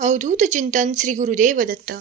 अवधूत चिंतन श्री गुरुदेव दत्त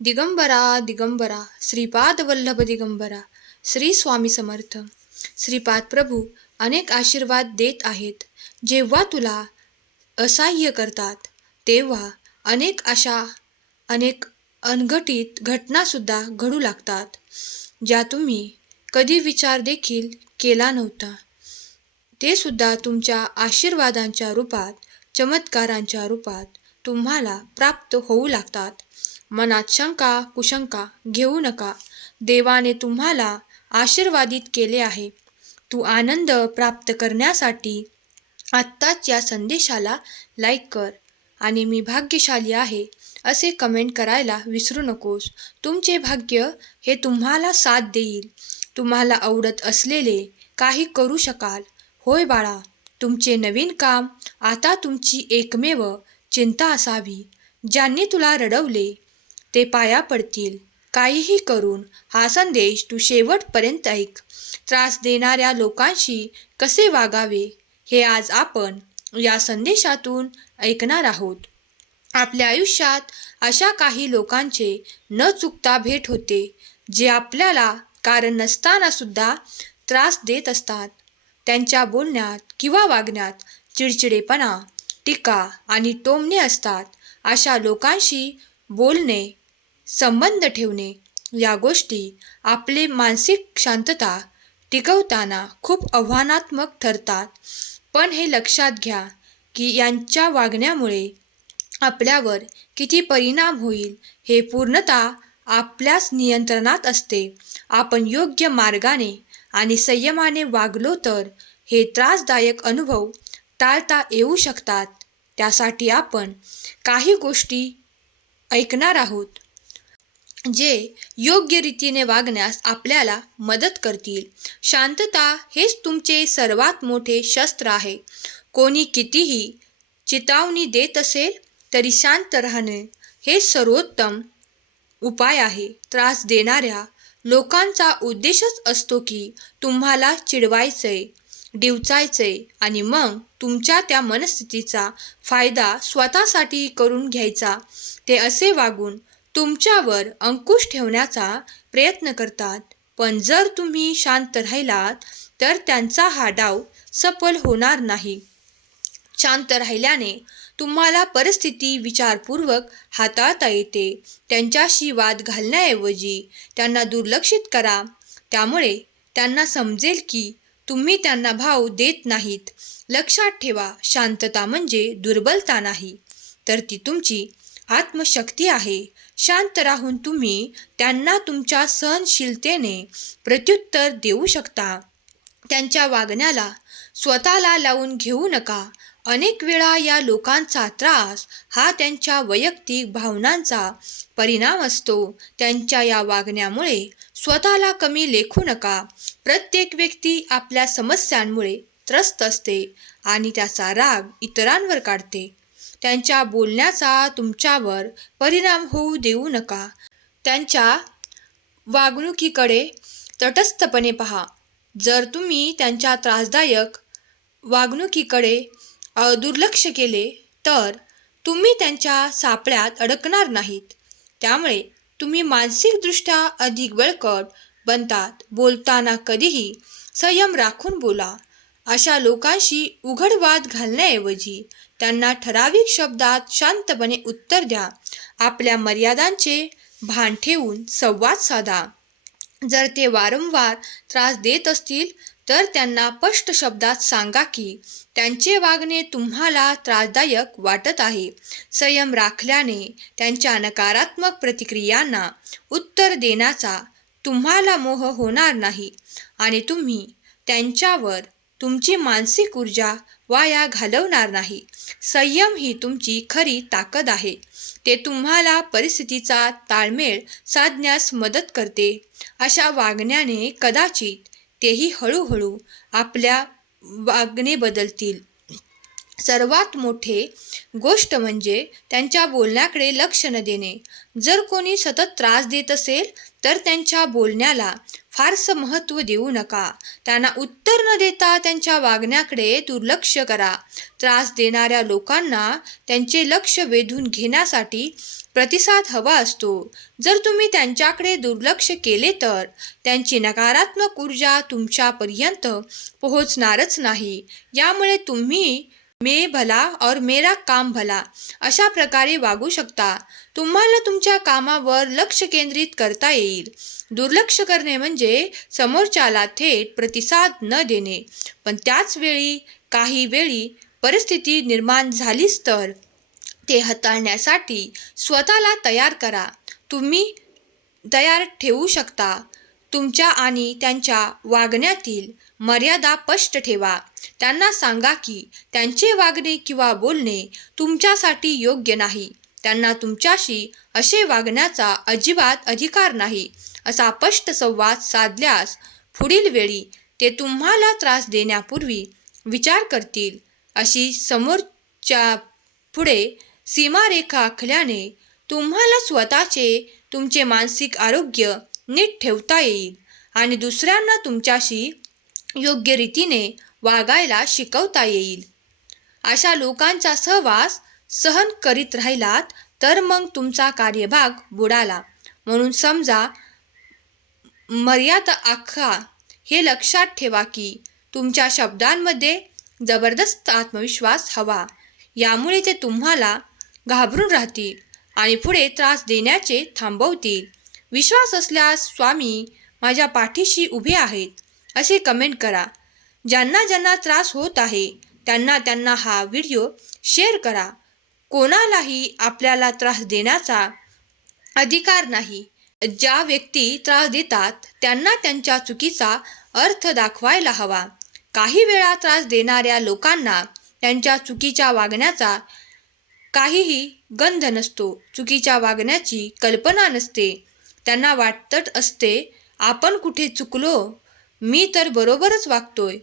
दिगंबरा दिगंबरा श्रीपाद वल्लभ दिगंबरा श्री स्वामी समर्थ. श्रीपाद प्रभू अनेक आशीर्वाद देत आहेत. जेव्हा तुला असह्य करतात तेव्हा अनेक अशा अनेक अनघटित घटनासुद्धा घडू लागतात ज्या तुम्ही कधी विचार देखील केला नव्हता. ते सुद्धा तुमच्या आशीर्वादांच्या रूपात चमत्कारांच्या रूपात तुम्हाला प्राप्त होऊ लागतात. मनात शंका कुशंका घेऊ नका. देवाने तुम्हाला आशीर्वादित केले आहे. तू आनंद प्राप्त करण्यासाठी आत्ताच या संदेशाला लाईक कर आणि मी भाग्यशाली आहे असे कमेंट करायला विसरू नकोस. तुमचे भाग्य हे तुम्हाला साथ देईल. तुम्हाला आवडत असलेले काही करू शकाल. होय बाळा तुमचे नवीन काम आता तुमची एकमेव चिंता असावी ज्यांनी तुला रडवले ते पाया पडतील. काहीही करून हा संदेश तू शेवटपर्यंत ऐक. त्रास देणाऱ्या लोकांशी कसे वागावे हे आज आपण या संदेशातून ऐकणार आहोत. आपल्या आयुष्यात अशा काही लोकांचे न चुकता भेट होते जे आपल्याला कारण नसताना सुद्धा त्रास देत असतात. त्यांच्या बोलण्यात किंवा वागण्यात चिडचिडेपणा टीका आणि टोमणे असतात अशा लोकांशी बोलणे संबंध ठेवणे या गोष्टी आपले मानसिक शांतता टिकवताना खूप आव्हानात्मक ठरतात. पण हे लक्षात घ्या की यांच्या वागण्यामुळे आपल्यावर किती परिणाम होईल हे पूर्णतः आपल्याच नियंत्रणात असते. आपण योग्य मार्गाने आणि संयमाने वागलो तर हे त्रासदायक अनुभव टाळता येऊ शकतात. त्यासाठी आपण काही गोष्टी ऐकणार आहोत जे योग्य रीतीने वागण्यास आपल्याला मदत करतील. शांतता हेच तुमचे सर्वात मोठे शस्त्र आहे. कोणी कितीही चितावणी देत असेल तरी शांत राहणे हे सर्वोत्तम उपाय आहे. त्रास देणाऱ्या लोकांचा उद्देशच असतो की तुम्हाला चिडवायचंय. डिवचायचे आणि मग तुमच्या त्या मनस्थितीचा फायदा स्वतःसाठी करून घ्यायचा. ते असे वागून तुमच्यावर अंकुश ठेवण्याचा प्रयत्न करतात. पण जर तुम्ही शांत राहिलात तर त्यांचा हा डाव सफल होणार नाही. शांत राहिल्याने तुम्हाला परिस्थिती विचारपूर्वक हाताळता येते. त्यांच्याशी वाद घालण्याऐवजी त्यांना दुर्लक्षित करा. त्यामुळे त्यांना समजेल की तुम्ही त्यांना भाव देत नाहीत. लक्षात ठेवा शांतता म्हणजे दुर्बलता नाही. तर ती तुमची आत्मशक्ती आहे. शांत राहून तुम्ही त्यांना तुमच्या सहनशीलतेने प्रत्युत्तर देऊ शकता. त्यांच्या वागण्याला स्वतःला लावून घेऊ नका. अनेक वेळा या लोकांचा त्रास हा त्यांच्या वैयक्तिक भावनांचा परिणाम असतो. त्यांच्या या वागण्यामुळे स्वतःला कमी लेखू नका. प्रत्येक व्यक्ती आपल्या समस्यांमुळे त्रस्त असते आणि त्याचा राग इतरांवर काढते. त्यांच्या बोलण्याचा तुमच्यावर परिणाम होऊ देऊ नका. त्यांच्या वागणुकीकडे तटस्थपणे पहा. जर तुम्ही त्यांच्या त्रासदायक वागणुकीकडे दुर्लक्ष केले तर तुम्ही त्यांच्या सापळ्यात अडकणार नाहीत. त्यामुळे तुम्ही मानसिकदृष्ट्या अधिक बळकट बनतात. बोलताना कधीही संयम राखून बोला. अशा लोकांशी उघड वाद घालण्याऐवजी त्यांना ठराविक शब्दात शांतपणे उत्तर द्या. आपल्या मर्यादांचे भान ठेवून संवाद साधा. जर ते वारंवार त्रास देत असतील तर त्यांना स्पष्ट शब्दात सांगा की त्यांचे वागणे तुम्हाला त्रासदायक वाटत आहे. संयम राखल्याने त्यांच्या नकारात्मक प्रतिक्रियांना उत्तर देण्याचा तुम्हाला मोह होणार नाही आणि तुम्ही त्यांच्यावर तुमची मानसिक ऊर्जा वाया घालवणार नाही. संयम ही तुमची खरी ताकद आहे. ते तुम्हाला परिस्थितीचा ताळमेळ साधण्यास मदत करते. अशा वागण्याने कदाचित तेही हळूहळू आपल्या वागणे बदलतील. सर्वात मोठे गोष्ट म्हणजे त्यांच्या बोलण्याकडे लक्ष न देणे. जर कोणी सतत त्रास देत असेल तर त्यांच्या बोलण्याला फारसं महत्त्व देऊ नका. त्यांना उत्तर न देता त्यांच्या वागण्याकडे दुर्लक्ष करा. त्रास देणाऱ्या लोकांना त्यांचे लक्ष वेधून घेण्यासाठी प्रतिसाद हवा असतो. जर तुम्ही त्यांच्याकडे दुर्लक्ष केले तर त्यांची नकारात्मक ऊर्जा तुमच्यापर्यंत पोहोचणारच नाही. यामुळे तुम्ही मे भला और मेरा काम भला अशा प्रकारे वागू शकता. तुम्हाला तुमच्या कामावर लक्ष केंद्रित करता येईल. दुर्लक्ष करणे म्हणजे समोरच्याला थेट प्रतिसाद न देणे. पण त्याच वेळी काही वेळी परिस्थिती निर्माण झालीच तर ते हाताळण्यासाठी स्वतःला तयार करा. तुम्ही तयार ठेवू शकता. तुमच्या आणि त्यांच्या वागण्यातील मर्यादा स्पष्ट ठेवा. त्यांना सांगा की त्यांचे वागणे किंवा बोलणे तुमच्यासाठी योग्य नाही. त्यांना तुमच्याशी असे वागण्याचा अजिबात अधिकार नाही. असा स्पष्ट संवाद साधल्यास पुढील वेळी ते तुम्हाला त्रास देण्यापूर्वी विचार करतील. अशी समोरच्या पुढे सीमारेखा आखल्याने तुम्हाला स्वतःचे तुमचे मानसिक आरोग्य नीट ठेवता येईल आणि दुसऱ्यांना तुमच्याशी योग्य रीतीने वागायला शिकवता येईल. अशा लोकांचा सहवास सहन करीत राहिलात तर मग तुमचा कार्यभाग बुडाला. म्हणून समजा मर्यादा आखा हे लक्षात ठेवा की तुमच्या शब्दांमध्ये जबरदस्त आत्मविश्वास हवा. यामुळे ते तुम्हाला घाबरून राहतील आणि पुढे त्रास देण्याचे थांबवतील. विश्वास असल्यास स्वामी माझ्या पाठीशी उभे आहेत असे कमेंट करा. ज्यांना ज्यांना त्रास होत आहे त्यांना त्यांना हा व्हिडिओ शेअर करा. कोणालाही आपल्याला त्रास देण्याचा अधिकार नाही. ज्या व्यक्ती त्रास देतात त्यांना त्यांच्या चुकीचा अर्थ दाखवायला हवा. काही वेळा त्रास देणाऱ्या लोकांना त्यांच्या चुकीच्या वागण्याचा काहीही गंध नसतो चुकीच्या वागण्याची कल्पना नसते. त्यांना वाटत असते आपण कुठे चुकलो मी तर बरोबरच वागतोय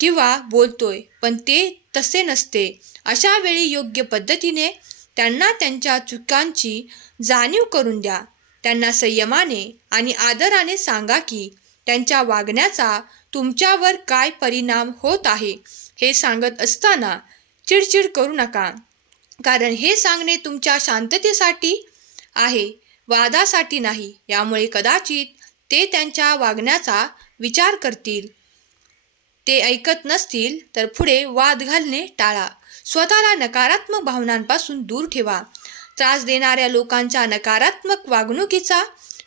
किंवा बोलतोय पण ते तसे नसते. अशा वेळी योग्य पद्धतीने त्यांना त्यांच्या चुकांची जाणीव करून द्या. त्यांना संयमाने आणि आदराने सांगा की त्यांच्या वागण्याचा तुमच्यावर काय परिणाम होत आहे हे सांगत असताना चिडचिड करू नका. कारण हे सांगणे तुमच्या शांततेसाठी आहे वादासाठी नाही. यामुळे कदाचित ते त्यांच्या वागण्याचा विचार करतील. ते ऐकत नसतील तर पुढे वाद घालणे टाळा. स्वतःला नकारात्मक भावनांपासून दूर ठेवा. त्रास देणाऱ्या लोकांच्या नकारात्मक वागणुकीचा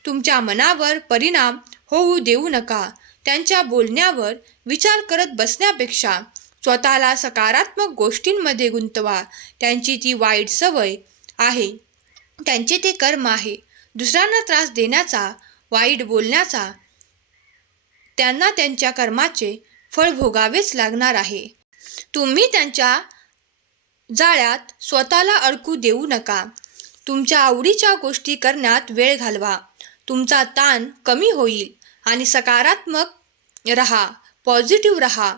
तुमच्या मनावर परिणाम होऊ देऊ नका. त्यांच्या बोलण्यावर विचार करत बसण्यापेक्षा स्वतःला सकारात्मक गोष्टींमध्ये गुंतवा. त्यांची ती वाईट सवय आहे. त्यांचे ते कर्म आहे. दुसऱ्यांना त्रास देण्याचा वाईट बोलण्याचा त्यांना त्यांच्या कर्माचे फळ भोगावेच लागणार आहे. तुम्ही त्यांच्या जाळ्यात स्वतःला अडकू देऊ नका. तुमच्या आवडीच्या गोष्टी करण्यात वेळ घालवा. तुमचा ताण कमी होईल आणि सकारात्मक रहा पॉझिटिव्ह रहा.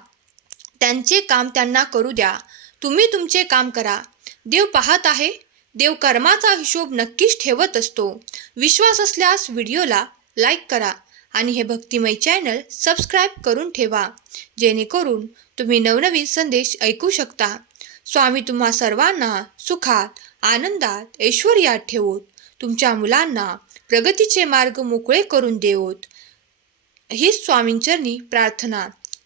त्यांचे काम त्यांना करू द्या. तुम्ही तुमचे काम करा. देव पाहत आहे. देव कर्माचा हिशोब नक्कीच ठेवत असतो. विश्वास असल्यास व्हिडिओला लाईक करा आणि हे भक्तिमय चॅनल सबस्क्राईब करून ठेवा. जेणेकरून तुम्ही नवनवीन संदेश ऐकू शकता. स्वामी तुम्हा सर्वांना सुखात आनंदात ऐश्वर्यात ठेवोत. तुमच्या मुलांना प्रगतीचे मार्ग मोकळे करून देवोत. हीच स्वामींचरणी प्रार्थना.